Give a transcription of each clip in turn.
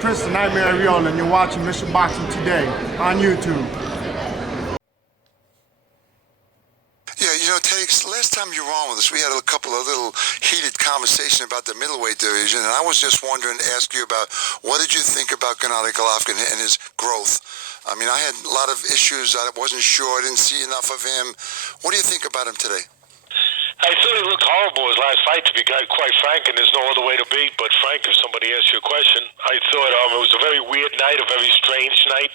Chris the Nightmare Ariola, and you're watching Mr. Boxing Today on YouTube. Yeah, you know, Takes, last time you were on with us, we had a couple of little heated conversation about the middleweight division, and I was just wondering to ask you about what did you think about Gennady Golovkin and his growth? I mean, I had a lot of issues. I wasn't sure. I didn't see enough of him. What do you think about him today? I thought he looked horrible his last fight, to be quite frank, and there's no other way to be but frank if somebody asks you a question. I thought it was a very weird night, a very strange night.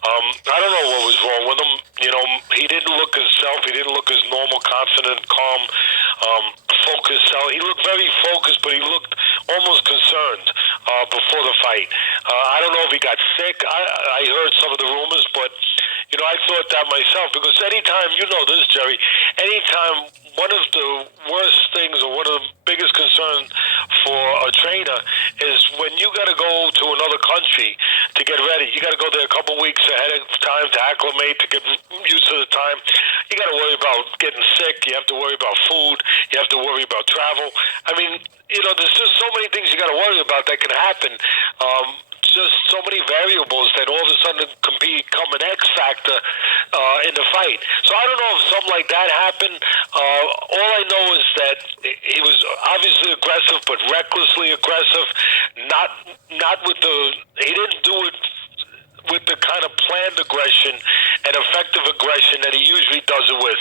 I don't know what was wrong with him. You know, he didn't look himself. He didn't look his normal, confident, calm, focused. He looked very focused, but he looked almost concerned before the fight. I don't know if he got sick. I heard some of the rumors, but, you know, I thought that myself, because anytime, you know this, Jerry, anytime one of the worst things or one of the biggest concerns for a trainer is when you got to go to another country to get ready. You got to go there a couple weeks ahead of time to acclimate, to get used to the time. You got to worry about getting sick. You have to worry about food. You have to worry about travel. I mean, you know, there's just so many things you got to worry about that can happen. Just so many variables that all of a sudden can become an X factor in the fight. So I don't know if something like that happened. All I know is that he was obviously aggressive, but recklessly aggressive. Not with the. He didn't do it with the kind of planned aggression and effective aggression that he usually does it with.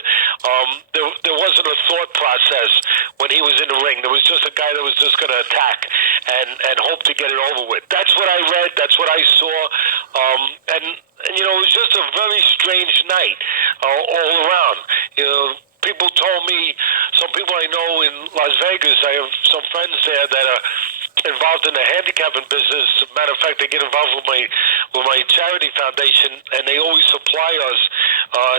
There wasn't a thought process when he was in the ring. There was just a guy that was just going to attack and hope to get it over with. That's what I read. That's what I saw. And you know, it was just a very strange night all around. You know, people told me, some people I know in Las Vegas, I have some friends there that are involved in the handicapping business. Matter of fact, they get involved with my charity foundation, and they always supply us.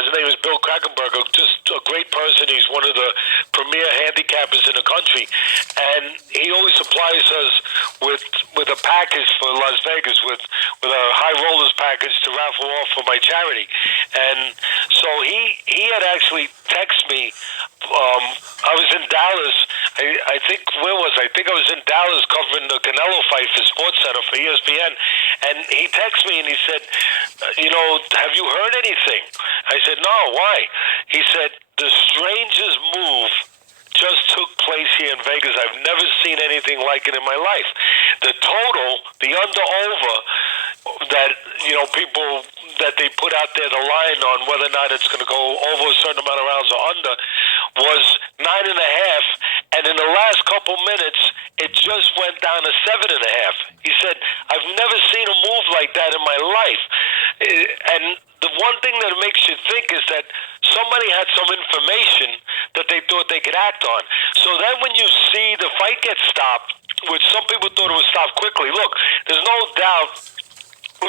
His name is Bill Krakenberger, just a great person. He's one of the premier handicappers in the country, and he always supplies us with a package for Las Vegas, with a high rollers package to raffle off for my charity. And so he had actually texted me. I was in Dallas. I think, where was I? I think I was in Dallas covering the Canelo fight for SportsCenter for ESPN, and he texted me and he said, you know, have you heard anything? I said, no, why? He said, the strangest move just took place here in Vegas. I've never seen anything like it in my life. The total, the under-over that, you know, people, that they put out there, the line on whether or not it's going to go over a certain amount of rounds or under, was 9.5, and in the last couple minutes, it just went down to 7.5. He said, I've never seen a move like that in my life. And the one thing that makes you think is that somebody had some information that they thought they could act on. So then when you see the fight get stopped, which some people thought it was stopped quickly, look, there's no doubt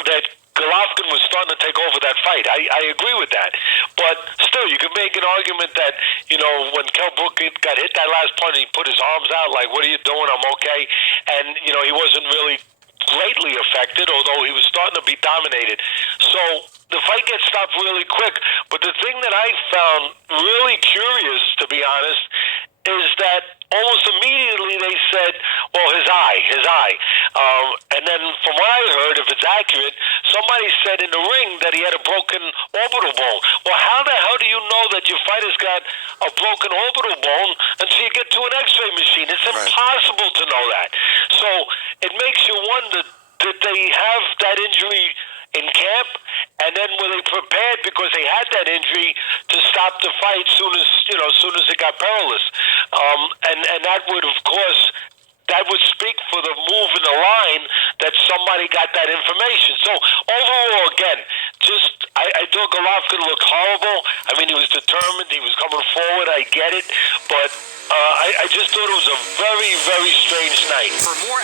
that Golovkin was starting to take over that fight. I agree with that. But still, you can make an argument that, you know, when Brook got hit that last punch, he put his arms out like, what are you doing? I'm okay. And, you know, he wasn't really greatly affected, although he was starting to be dominated. So the fight gets stopped really quick. But the thing that I found really curious, to be honest, is that almost immediately they said, well, his eye. And then from what I heard, if it's accurate, somebody said in the ring that he had a broken orbital bone. Well, how the hell do you know that your fighter's got a broken orbital bone until you get to an x-ray machine? It's impossible to know that. So it makes you wonder, did they have that injury in camp, and then were they prepared because they had that injury to stop the fight soon as it got perilous? And that would, of course, that would speak for the move in the line that somebody got that information. So overall, again, I thought Golovkin looked horrible. I mean, he was determined. He was coming forward. I get it. But I just thought it was a very, very strange night. For more